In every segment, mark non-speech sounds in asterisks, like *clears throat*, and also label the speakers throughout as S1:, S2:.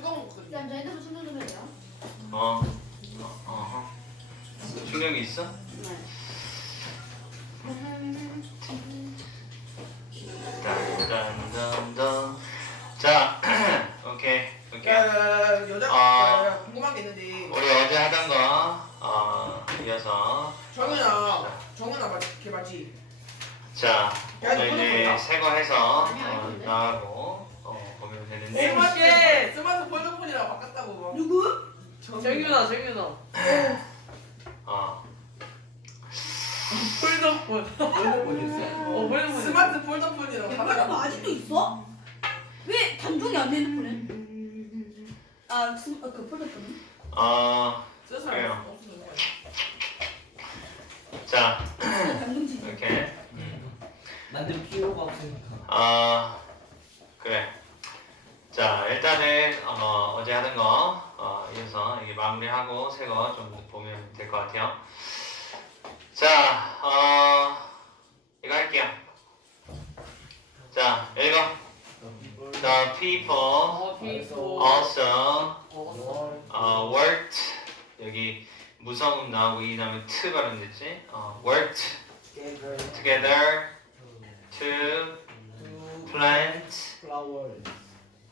S1: 뜨거운 거.
S2: 쌤, 저 핸드폰 충전 좀 해도 돼요?
S3: 어. 어. 어허. 충격이 있어?
S2: 네.
S3: 딴딴딴딴. 자, *clears throat* 오케이, 오케이.
S1: 야, 야, 야, 여자
S3: 아.
S1: 야, 야, 궁금한 게 있는데
S3: 우리 어제 하던 거, 어, 이어서.
S1: 정은아 정은아 맞, 걔 맞지?
S3: 자,
S1: 야, 이거
S3: 오늘 이제
S1: 보내볼까?
S3: 새거 해서
S2: 아니야,
S3: 어. 나가고 되는데.
S1: 스마트 스마트 폴더폰이랑 바꿨다고
S2: 누구?
S4: 정윤아 정윤아
S3: 어,
S4: 폴더폰 어 폴더폰
S1: 스마트 폴더폰이랑 바꿨다고
S2: 아직도 있어? 왜 단종이 안 돼, 핸드폰은? 아, 스, 아, 그 폴더폰은?
S3: 어,
S1: 쓸
S3: 그래요. 자, *laughs*
S2: 단종지.
S3: 이렇게. 음.
S5: 만들 필요가 없으니까.
S3: 아. 자 일단은 어, 어제 하던 거 어, 이어서 이게 마무리하고 새 거 좀 보면 될 것 같아요. 자 어, 이거 할게요. 자 읽어. The people also
S4: 어
S3: uh, worked 여기 무성음 나오고 이 다음에 t 발음됐지? 어, worked together to plant
S5: 플라워.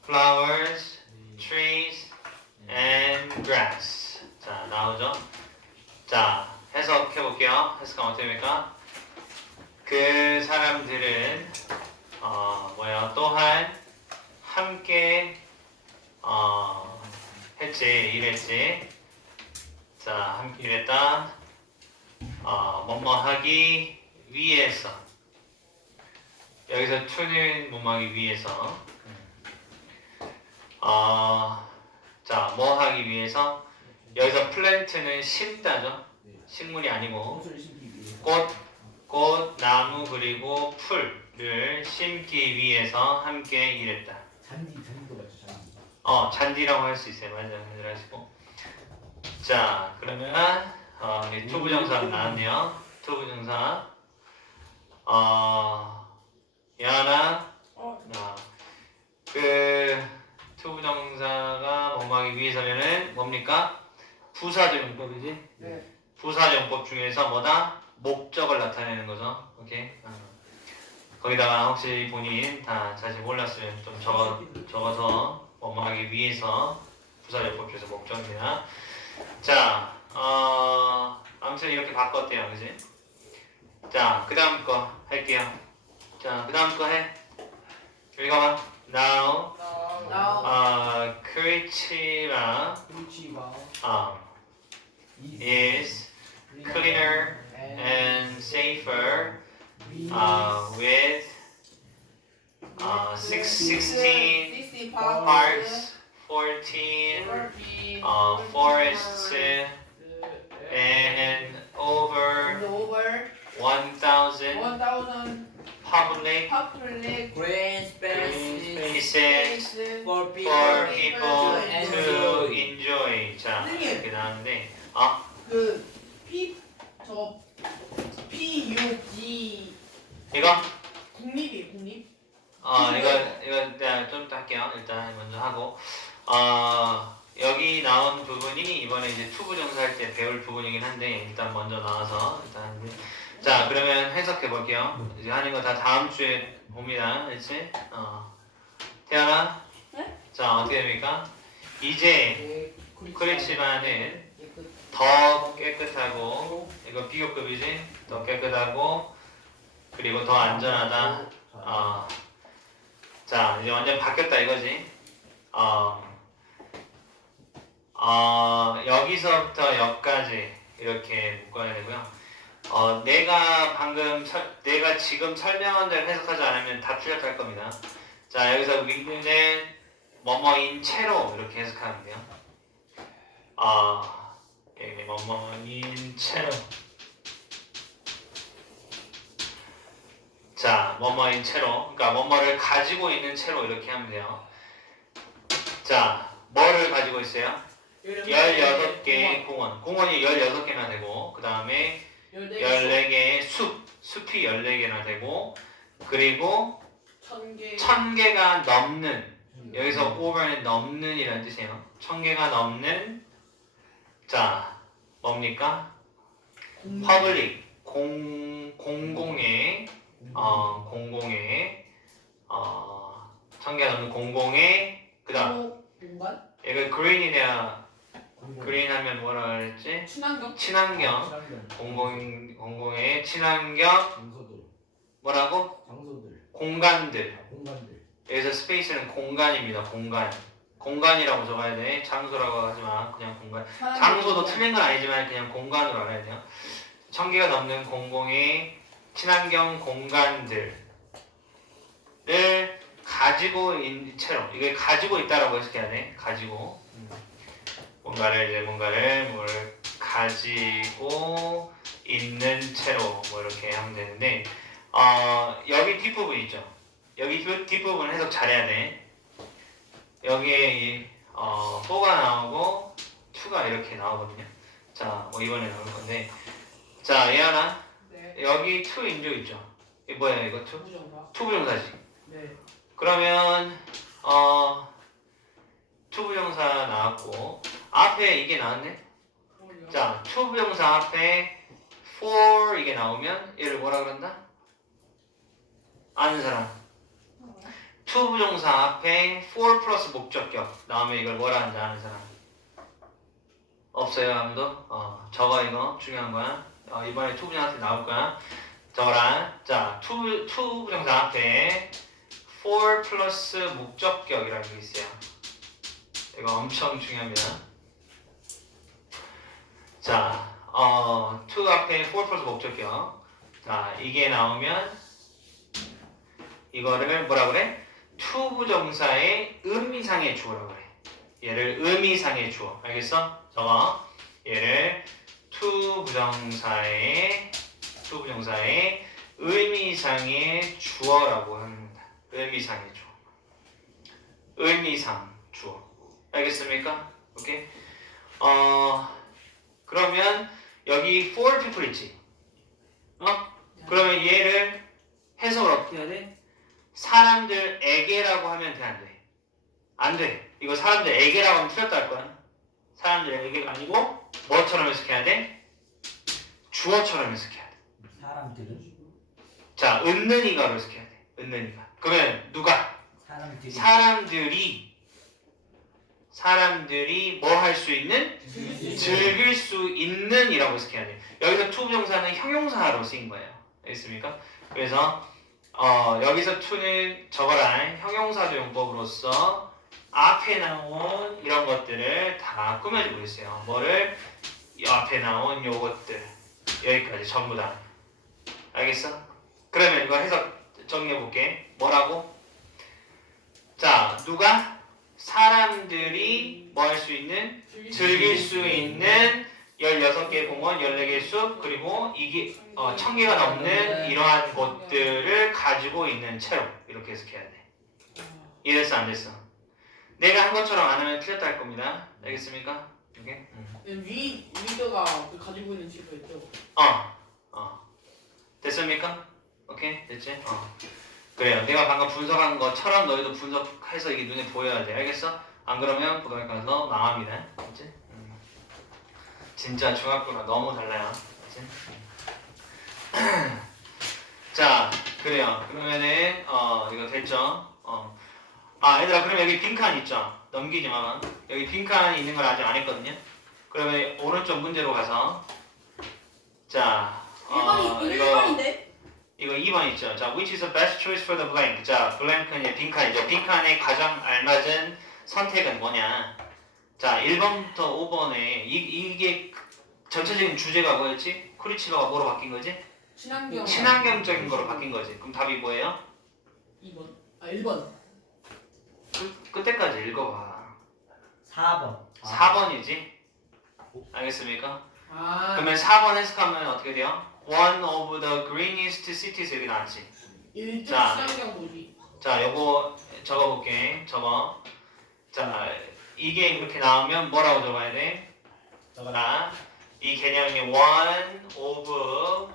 S3: Flowers, trees, and grass. 자, 나오죠? 자, 해석해 볼게요. 해석하면 어떻게 됩니까? 그 사람들은, 어, 뭐야, 또한 함께, 어, 했지, 일했지. 자, 함께 일했다. 어, 뭐뭐 하기 위해서. 여기서 to는 뭐뭐 하기 위해서. 어, 자, 뭐 하기 위해서 여기서 플랜트는 심다죠. 식물이 아니고.
S5: 꽃,
S3: 꽃, 나무 그리고 풀을 심기 위해서 함께 일했다.
S5: 잔디, 잔디도 맞죠, 잔디.
S3: 어, 잔디라고 할 수 있어요. 맞아요. 하시고. 자, 그러면 어, 투부정사 나왔네요. 투부정사. 어, 야나
S1: 어,
S3: 자, 그 투부정사가 뭐하기 위해서면은 뭡니까? 부사적용법이지?
S1: 네.
S3: 부사적용법 중에서 뭐다? 목적을 나타내는 거죠. 오케이. 어. 거기다가 혹시 본인 다 자신 몰랐으면 좀 적어 적어서 뭐하기 위해서 부사적용법 중에서 목적입니다. 자, 어, 아무튼 이렇게 바꿨대요, 그지? 자, 그 다음 거 할게요. 자, 그 다음 거 해. 읽어봐. Now,
S1: 나
S5: 아,
S3: Curitiba is cleaner and safer uh, with uh, six sixteen
S1: 16
S3: parks, 14 uh, forests, and over
S1: over
S3: 1,000
S1: 1,000
S3: public
S1: public
S5: green
S3: spaces
S5: for
S3: for people to
S5: enjoy.
S3: 자,
S1: 선생님.
S3: 이렇게 나왔는데, 어?
S1: 그 P 저 P U G
S3: 이거?
S1: 국립이 국립
S3: 어, 이거, 이거 내가 좀 이따 할게요. 일단 먼저 하고. 어, 여기 나온 부분이 이번에 이제 투부 정사 할 때 배울 부분이긴 한데, 일단 먼저 나와서 일단. 자, 그러면 해석해 볼게요. 이제 하는 거 다 다음 주에 봅니다. 그렇지? 어. 태연아?
S2: 네?
S3: 자, 어떻게 됩니까? 이제
S5: 네,
S3: 크리치바는 더 깨끗하고, 이거 비교급이지? 더 깨끗하고, 그리고 더 안전하다. 어. 자, 이제 완전 바뀌었다 이거지. 어, 어, 여기서부터 여기까지 이렇게 묶어야 되고요. 어, 내가 방금 설, 내가 지금 설명한 대로 해석하지 않으면 다 틀렸할 겁니다. 자, 여기서 위는 뭐뭐인 채로 이렇게 해석하면 돼요. 어, 여기 뭐뭐인 채로. 자, 뭐뭐인 채로, 그러니까 뭐뭐를 가지고 있는 채로 이렇게 하면 돼요. 자, 뭐를 가지고 있어요? 16개의 공원. 공원이 16개나 되고, 그 다음에 14개의 숲. 숲이 14개나 되고, 그리고
S1: 천개
S3: 1000개가 넘는 여기서 over는 넘는 이라는 뜻이에요. 천 개가 넘는 자 뭡니까? public 공 공공의 어 공공의 어천 개가 넘는 공공의 그다음? 얘가 green이냐 green 하면 뭐라 그랬지?
S1: 친환경?
S3: 친환경 공공 공공의 친환경
S5: 장소들
S3: 뭐라고?
S5: 장소들
S3: 공간들
S5: 아, 공간들
S3: 여기서 스페이스는 공간입니다. 공간. 공간이라고 적어야 돼. 장소라고 하지 마. 그냥 공간. 장소도 틀린 건 아니지만 그냥 공간으로 알아야 돼요. 천 개가 넘는 공공의 친환경 공간들을 가지고 있는 채로 이게 가지고 있다라고 해석해야 돼. 가지고 음. 뭔가를 이제 뭔가를 뭘 가지고 있는 채로 뭐 이렇게 하면 되는데 어, 여기 뒷부분 있죠. 여기 뒷- 뒷부분 해석 잘해야 돼. 여기에 이 어, 4가 나오고 2가 이렇게 나오거든요. 자, 뭐 이번에 나올 건데. 자, 예하나
S1: 네.
S3: 여기 2 인조 있죠. 이 뭐야 이거 2?
S1: 부정사.
S3: 투부정사지.
S1: 네.
S3: 그러면 어 투부정사 나왔고 앞에 이게 나왔네. 자, 투부정사 앞에 for 이게 나오면 얘를 뭐라 그런다? 아는 사람. 투 부정사 앞에 for 플러스 목적격 나오면 이걸 뭐라 하는지 아는 사람. 없어요 아무도? 어, 저거 이거 중요한 거야. 어, 이번에 투 부정사한테 나올 거야. 저거랑 자 투 투 부정사 앞에 for 플러스 목적격이라는 게 있어요. 이거 엄청 중요합니다. 자, 어, to 앞에 for 플러스 목적격. 자, 이게 나오면 이거를 뭐라 그래? to 부정사의 의미상의 주어라고 그래. 얘를 의미상의 주어. 알겠어? 저거. 얘를 to 부정사의 to 부정사의 의미상의 주어라고 합니다. 의미상의 주어. 의미상 주어. 알겠습니까? 오케이. 어, 그러면 여기 for people 있지. 어? 그러면 얘를 해석을 어떻게 해야 돼? 사람들에게라고 하면 돼, 안 돼? 안 돼. 이거 사람들에게라고 하면 틀렸다 할 거야. 사람들에게가 아니고 뭐처럼 해석해야 돼? 주어처럼 해석해야 돼.
S5: 사람들은
S3: 자, 은는이가로 해석해야 돼. 은는이가. 그러면 누가?
S5: 사람들이
S3: 사람들이 사람들이 뭐 할 수 있는? 즐길 수 있는 이라고 해석해야 돼. 여기서 투부정사는 형용사로 쓰인 거예요. 알겠습니까? 그래서 어, 여기서 to는 저거랑 형용사조 용법으로서 앞에 나온 이런 것들을 다 꾸며주고 있어요. 뭐를 이 앞에 나온 요것들 여기까지 전부 다 알겠어? 그러면 이거 해석 정리해 볼게. 뭐라고? 자, 누가 사람들이 뭐 할 수 있는 즐길 수 있는 16개 공원, 14개 숲, 그리고 이게 어, 1000개가 넘는 이러한 곳들을 가지고 있는 채로 이렇게 해석해야 돼. 이해됐어, 안 됐어? 내가 한 것처럼 안 하면 틀렸다 할 겁니다. 알겠습니까? 오케이?
S1: 위 위드가 그 가지고 있는 지가 있죠.
S3: 어, 어. 됐습니까? 오케이? 됐지? 어. 그래요. 내가 방금 분석한 것처럼 너희도 분석해서 이게 눈에 보여야 돼. 알겠어? 안 그러면 고등학교 가서 망합니다. 알지? 음. 진짜 중학교랑 너무 달라요. 알지? *clears throat* 자, 그래요. 그러면은 어 이거 됐죠? 어. 아, 얘들아, 그럼 여기 빈칸 있죠? 넘기지 마. 여기 빈칸이 있는 걸 아직 안 했거든요. 그러면 오른쪽 문제로 가서 자, 어,
S2: 1번이
S3: 이거
S2: 1번인데?
S3: 이거 2번 있죠. 자, which is the best choice for the blank? 자, blank는 이제 빈칸이죠. 빈칸에 가장 알맞은 선택은 뭐냐? 자, 1번부터 5번에 이, 이게 전체적인 주제가 뭐였지? 쿠리치로가 뭐로 바뀐 거지?
S1: 친환경.
S3: 친환경적인 거로 바뀐 거지. 그럼 답이 뭐예요?
S1: 2번. 아 1번.
S3: 끝, 끝에까지 읽어봐.
S5: 4번
S3: 4번이지? 알겠습니까?
S1: 아.
S3: 그러면 4번 해석하면 어떻게 돼요? One of the greenest cities 여기 나왔지. 자. 자, 요거 적어볼게. 적어. 자, 이게 이렇게 나오면 뭐라고 적어야 돼? 적어라. 이 개념이 one of the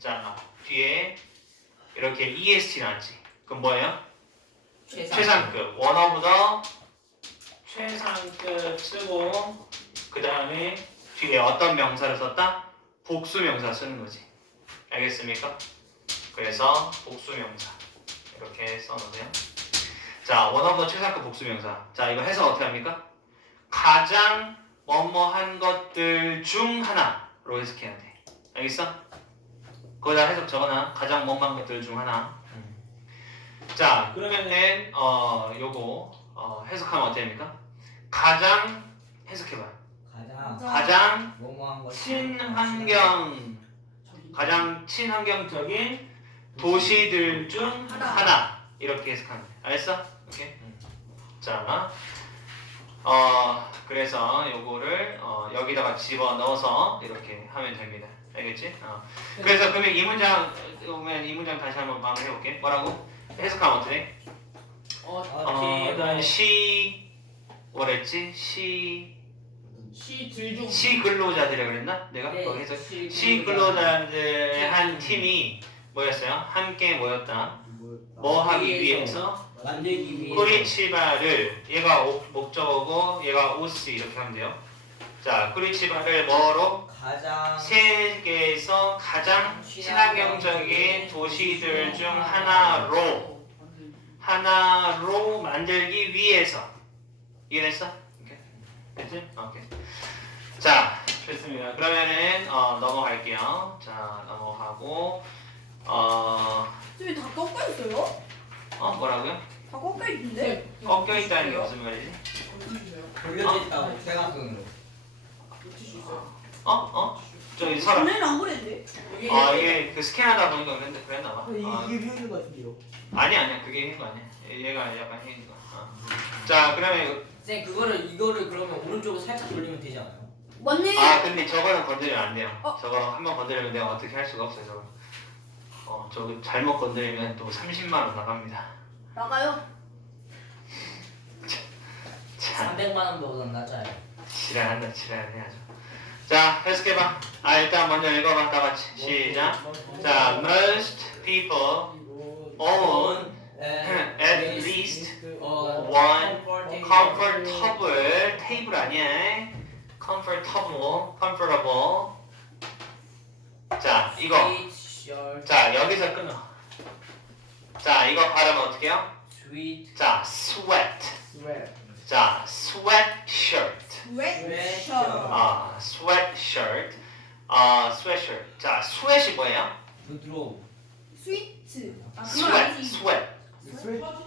S3: 자 뒤에 이렇게 est 나왔지. 그럼 뭐예요? 최상급 원어부터 최상급 쓰고 그 다음에 뒤에 어떤 명사를 썼다? 복수 명사 쓰는 거지. 알겠습니까? 그래서 복수 명사 이렇게 써놓으세요. 자 원어부터 최상급 복수 명사. 자 이거 해석 어떻게 합니까? 가장 뭐뭐한 것들 중 하나로 해석해야 돼. 알겠어? 거기다 해석 적어놔. 가장 뭐뭐한 것들 중 하나. 음. 자 그러면은 어 요거 어, 해석하면 어떻게 됩니까? 가장 해석해봐.
S5: 가장
S3: 가장
S5: 뭐뭐한
S3: 친환경 가장 친환경적인 도시들 중
S2: 하나.
S3: 하나 이렇게 해석하면 돼. 알겠어? 오케이. 음. 자, 어 그래서 요거를 어, 여기다가 집어 넣어서 이렇게 하면 됩니다. 알겠지? 어. 그래서 그러면 이 문장 오면 이 문장 다시 한번 마무리 해 볼게. 뭐라고? 해석하면 어떻게 돼?
S1: 어,
S3: 어, 일단 시 뭐랬지? 시
S1: 시 들중
S3: 시 근로자들이라 그랬나? 내가
S4: 네,
S3: 거기서
S4: 시
S3: 시 근로자들의 한 팀이 뭐였어요? 함께 모였다. 뭐 하기 위해서?
S5: 만들기 위해
S3: 꾸리치바를 얘가 오- 목적어고 얘가 오스 이렇게 하면 돼요. 자, 꾸리치바를 뭐로?
S5: 가장
S3: 세계에서 가장 친환경적인 도시들 중 하나로 하나로 만들기 위해서 이해됐어? 오케이. 됐지? 오케이. 자, 좋습니다. 그러면은 어, 넘어갈게요. 자, 넘어가고 어,
S2: 저기 다 꺾여 있어요?
S3: 어 뭐라고요?
S2: 다 꺾여 있는데?
S3: 꺾여 있다는 게 무슨 말이지?
S5: 돌려져 있다고
S1: 있어요?
S3: 어? 어? 저기 사람.
S2: 전에는 안 그랬는데?
S3: 아 이게 그 스캔하다 보니까 그랬, 그랬나 봐. 아,
S5: 효율 같은데요
S3: 아니 아니야 그게 있는 거 아니야. 얘가 약간 있는 거. 어. 자 그러면 이거-
S6: 쌤 그거를 이거를 그러면 오른쪽으로 살짝 돌리면 되지 않아요?
S2: 맞네.
S3: 아 근데 저거는 건드리면 안 돼요.
S2: 어?
S3: 저거 한 번 건드리면 내가 어떻게 할 수가 없어요. 저거. 어 저거 잘못 건드리면 또 30만 원 나갑니다.
S2: 나가요.
S3: 자
S6: 300만 원보다 낮아요.
S3: 지랄한다 지랄해 아주. 자 해석해봐. 아 일단 먼저 읽어봐 다 같이 시작. 자 most people own at least
S6: 어,
S3: one
S6: comfortable.
S3: 테이블 아니야 comfortable comfortable 자 이거
S6: Sweatshirt,
S3: 자 여기서 끊어 자 이거 발음 어떻게 해요?
S6: sweat,
S3: 자 sweat 자 sweatshirt
S2: 웨셔.
S3: 아 sweatshirt 아 sweatshirt 자 sweat이 뭐예요?
S5: 부드러워
S2: 스위트. 아,
S3: sweat sweat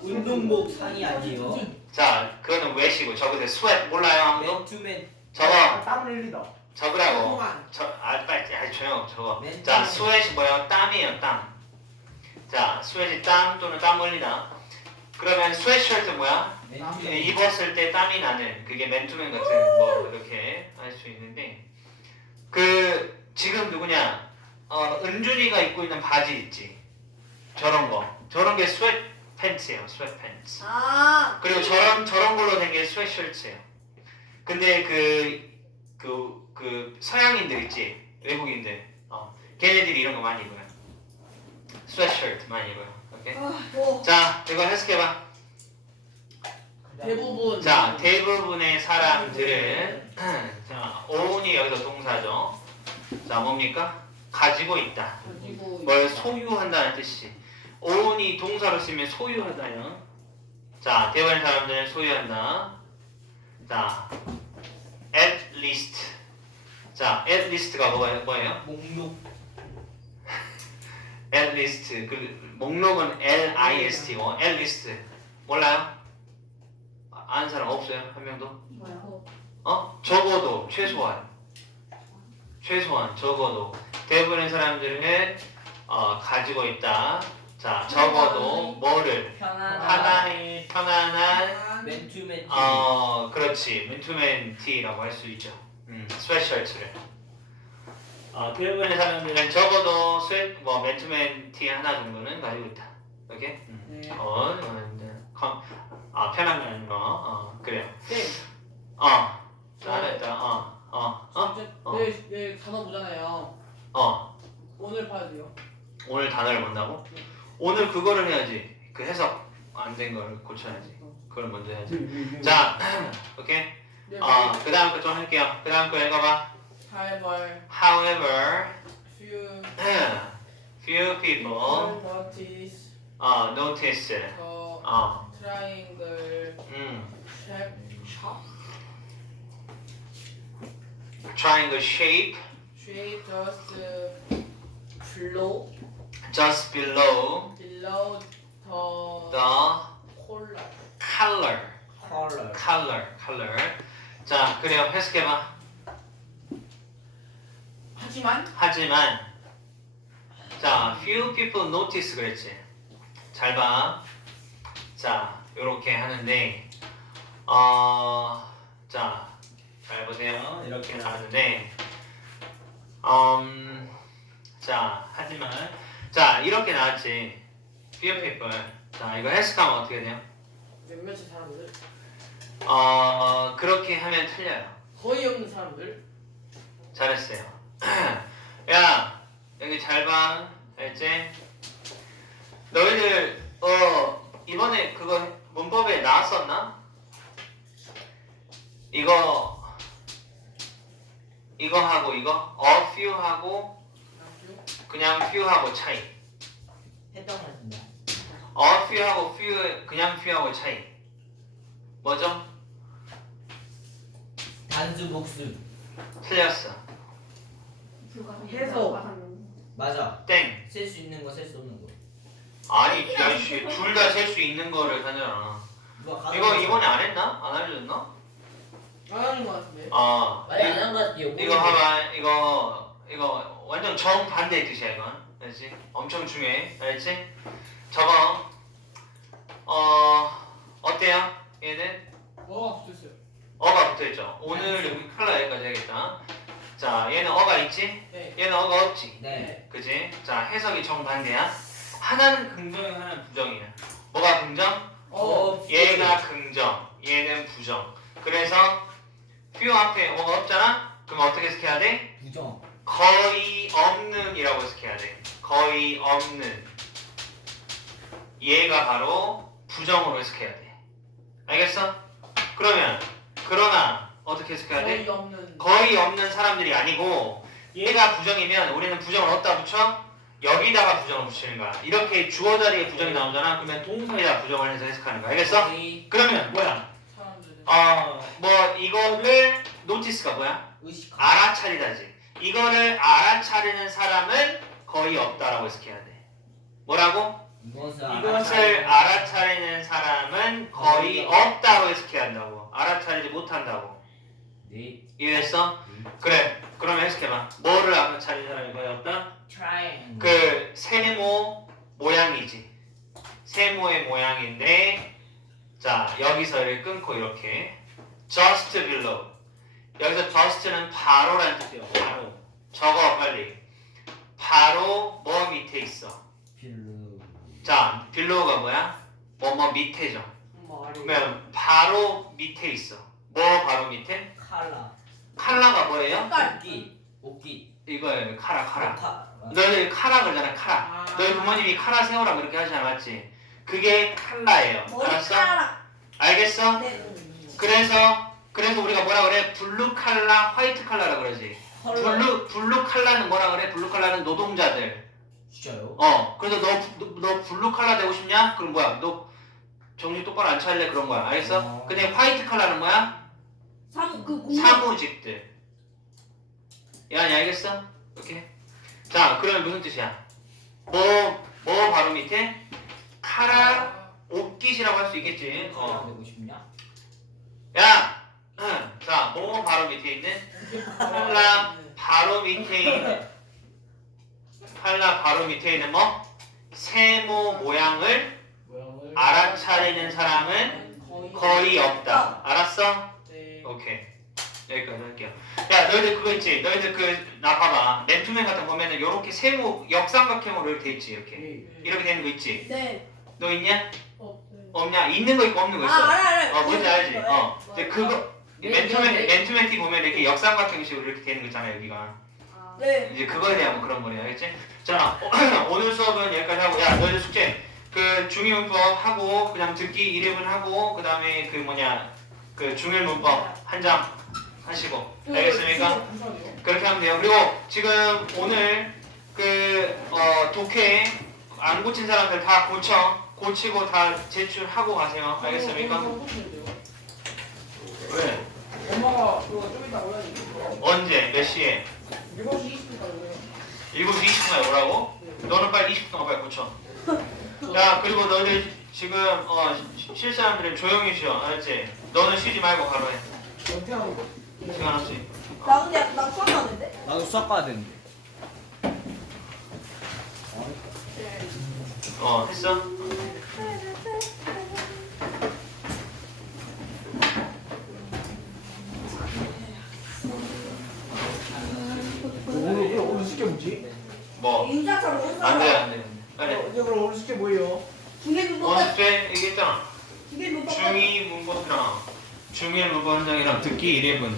S5: 운동복 상이 아니에요
S3: 자 그거는 wet이고 저기서 sweat 몰라요 아무도?
S6: 맨투맨,
S3: 적어
S4: 땀을 흘리다
S3: 적으라고
S1: 동안
S3: 저, 아, 빨리, 아, 조용, 저거.
S6: 맨
S3: 자. 스웨트이 뭐예요? 땀이에요, 땀. 자, 스웨트이 땀 또는 땀 흘리다. 그러면 스웨트셔츠 뭐야?
S5: 맨투맨
S3: 입었을 때 땀이 나는 그게 맨투맨 같은 뭐 이렇게 할 수 있는데 그 지금 누구냐? 어, 은준이가 입고 있는 바지 있지? 저런 거. 저런 게 스웨트 팬츠예요, 스웨트 팬츠.
S2: 아.
S3: 그리고 저런 저런 걸로 된 게 스웨트 셔츠예요. 근데 그 그, 그 서양인들 있지 외국인들 어 걔네들이 이런 거 많이 입어요. 스웨트셔츠 많이 입어요. 오케이.
S2: 아, 뭐.
S3: 자 이거 해석해봐.
S1: 대부분
S3: 자 대부분의 사람들은 *clears throat* 자 own이 여기서 동사죠. 자 뭡니까? 가지고 있다.
S1: 가지고
S3: 뭘
S1: 있다.
S3: 소유한다는 뜻이. own이 동사로 쓰면 소유하다요. 자 대부분 사람들은 소유한다. 자 at least. 자 at least가 뭐예요? 뭐예요?
S5: 목록 *laughs*
S3: at least 그 목록은 L I S T고 at least 몰라요? 아, 아는 사람 없어요? 한 명도?
S2: 뭐야?
S3: 어? 적어도 최소한 최소한 적어도 대부분의 사람들은 어, 가지고 있다. 자 적어도 뭐를
S6: 편안한,
S3: 하나의 편안한
S6: 맨투맨,
S3: 어 그렇지 맨투맨 티라고 할 수 있죠. 음, 스웨트셔츠를. 어, 대부분의 사람들은 적어도 스웨 뭐 맨투맨 티 하나 정도는 가지고 있다. 오케이? 음.
S1: 네.
S3: 어, 어, 컴, 아 편한 거, 어 그래요.
S1: 쌤
S3: 어, 잘했다. 어, 어, 어,
S1: 이제
S3: 어.
S1: 내일 내일 단어 보잖아요
S3: 어.
S1: 오늘 봐야 돼요
S3: 오늘 단어를 본다고? 오늘 그거를 해야지. 그 해석. 안된 거를 고쳐야지. 그걸 먼저 해야지. 자, 오케이. 어, 그 다음 거 좀 할게요. 그 다음 거 읽어봐.
S1: However,
S3: However,
S1: few
S3: few people
S1: notice
S3: uh, notice.
S1: the
S3: 어,
S1: triangle
S3: 음,
S1: shape
S3: triangle shape
S1: shape just below
S3: just below
S1: below the
S3: the
S1: collar.
S3: Color.
S6: 컬러.
S3: color, color. 자, 그래요. 해석해봐.
S1: 하지만
S3: 하지만 자, few people notice 그랬지. 잘 봐. 자, 요렇게 하는데 어, 자, 잘 보세요. 이렇게 나왔는데 음, 자, 하지만 자, 이렇게 나왔지. few people. 자, 이거 해석하면 어떻게 돼요?
S4: 몇몇의 사람들
S3: 어, 그렇게 하면 틀려요.
S4: 거의 없는 사람들
S3: 잘했어요. *clears throat* 야, 여기 잘 봐. 알지? 너희들, 어, 이번에 그거 문법에 나왔었나? 이거, 이거 하고 이거, a few 하고, 그냥 few 하고 차이.
S6: 했던 것 같은데.
S3: A few 하고 few, 그냥 few 하고 차이. 뭐죠?
S6: 단수 복수.
S3: 틀렸어.
S4: 해서.
S6: 맞아.
S3: 땡.
S6: 셀 수 있는 거, 셀 수 없는 거.
S3: 아니, 야씨, 둘다 셀 수 있는 거를 하잖아.
S6: 누가 가서
S3: 이거 이번에 안 했나? 안 알려줬나?
S1: 안 하는 것 같은데.
S3: 아
S6: 아니 안한 것 같아요.
S3: 이거 봐봐 이거 이거 완전 정반대의 뜻이야 이건 알지? 엄청 중요해 알지? 저거 어 어때요? 얘는
S1: 와, 됐어요.
S3: 어가 붙어있죠 오늘 여기 칼라 여기까지 해야겠다 자 얘는 어가 있지?
S1: 네.
S3: 얘는 어가 없지?
S6: 네.
S3: 그지? 자 해석이 정반대야 하나는 긍정이고 하나는 부정이야 뭐가 긍정?
S1: 어,
S3: 얘가 긍정, 얘는 부정. 그래서 few 앞에 뭐가 없잖아? 그럼 어떻게 해석해야 돼?
S6: 부정.
S3: 거의 없는이라고 해석해야 돼. 거의 없는. 얘가 바로 부정으로 해석해야 돼. 알겠어? 그러면 그러나 어떻게 해석해야 돼?
S1: 거의 없는.
S3: 거의 없는 사람들이 아니고 얘가 부정이면 우리는 부정을 어디다 붙여? 여기다가 부정을 붙이는 거야. 이렇게 주어 자리에 부정이 나오잖아. 그러면 동사에다 부정을 해서 해석하는 거야. 알겠어?
S6: 거의
S3: 그러면 뭐야?
S1: 사람들은.
S3: 어, 뭐 이거를 노티스가 뭐야?
S6: 의식.
S3: 알아차리다지. 이거를 알아차리는 사람은 거의 없다라고 해석해야 돼. 뭐라고?
S6: 이것을
S3: 이것을 알아차리는 사람은 거의 없다고 해석해야 한다고. 알아차리지 못한다고.
S6: 네.
S3: 이해했어? 그래. 그럼 해석해봐. 뭐를 알아차리는 사람이 거의 없다? 그 세모 모양이지. 세모의 모양인데 자 여기서 를 끊고 이렇게 just below 여기서 just는 바로라는 뜻이에요. 바로 적어 빨리. 바로 뭐 밑에 있어. 자 below가 뭐야? 뭐뭐 밑에죠. 그러면 바로 밑에 있어. 뭐 바로 밑에?
S6: 칼라.
S3: 칼라가 뭐예요?
S6: 옷기. 옷기.
S3: 이거예요. 카라 카라.
S6: 카.
S3: 너희들 카라 그러잖아 카라.
S1: 아.
S3: 너희 부모님이 카라 세우라고 그렇게 하지 않았지? 그게 칼라예요. 알았어? 알겠어?
S2: 네.
S3: 그래서 그래서 우리가 뭐라 그래? 블루 칼라, 화이트 칼라라 그러지. 블루 블루 칼라는 뭐라 그래? 블루 칼라는 노동자들.
S6: 진짜요?
S3: 어. 그래서 너, 너, 너 블루 칼라 되고 싶냐? 그럼 뭐야? 너 정신 똑바로 안 차릴래? 그런 거야. 알겠어?
S6: 어.
S3: 근데 화이트 칼라는 뭐야?
S2: 사무 그 공무.
S3: 사무직들. 야니 알겠어? 오케이. 자, 그러면 무슨 뜻이야? 뭐, 뭐 바로 밑에? 카라 옷깃이라고 할 수 있겠지.
S6: 어.
S3: 어.
S6: 되고 싶냐?
S3: 야! 응. 자, 뭐 바로 밑에 있는? *laughs* 칼라 바로 밑에 있는 칼라 바로 밑에 있는 뭐? 세모 모양을 알아차리는 사람은
S1: 거의,
S3: 없다. 알았어?
S1: 네.
S3: 오케이. 여기까지 할게요. 야, 너희들 그거 있지? 너희들 그, 나 봐봐. 맨투맨 같은 거 보면은 요렇게 세모, 역삼각형으로 이렇게 돼 있지, 이렇게.
S4: 네.
S3: 이렇게 되는 거 있지?
S2: 네.
S3: 너 있냐?
S1: 어, 네.
S3: 없냐? 있는 거 있고 없는
S2: 거아
S3: 있어.
S2: 알아 알아.
S3: 어, 뭔지 알지? 어.
S2: 네.
S3: 근데 그거,
S4: 네,
S3: 맨투맨. 맨투맨 티 보면 이렇게 역삼각형식으로 이렇게 되는 거 있잖아, 여기가.
S2: 네.
S3: 이제 그거에 대한 뭐 그런 거네, 알겠지? 자, *clears throat* 오늘 수업은 여기까지 하고, 야, 너희들 숙제. 그 중일 문법 하고 그 다음 듣기 1회분 하고 그 다음에 그 뭐냐 그 중일 문법 한 장 하시고 알겠습니까? 그렇게 하면 돼요. 그리고 지금 오늘 그 어, 독해 안 고친 사람들 다 고쳐 고치고 다 제출하고 가세요. 알겠습니까? 왜?
S1: 엄마가 그거 좀 이따 올라야 돼.
S3: 언제? 몇 시에?
S1: 7시 20분까지 오래요.
S3: 7시 20분에 오라고? 너는 빨리 20분 동안 빨리 고쳐. 야 그리고 너희들 지금 어, 시- 쉴 사람들은 조용히 쉬어. 알았지? 너는 쉬지 말고 바로 해.
S1: 연태하는 거.
S3: 시간 없이.
S2: 나 근데 나 수학 나는데?
S5: 나도 수학 가야 되는데.
S3: 어 했어?
S7: 오늘 오늘 오늘 숙제 뭐지?
S3: 뭐?
S2: 인자처럼 못
S3: 안 돼
S2: 살아.
S3: 안 돼. 빨리.
S7: 어, 이제 그럼 오늘 숙제 뭐예요?
S3: 오늘 숙제 얘기했잖아. 중위 문법이랑 중일 문법 한 장이랑 듣기 1회분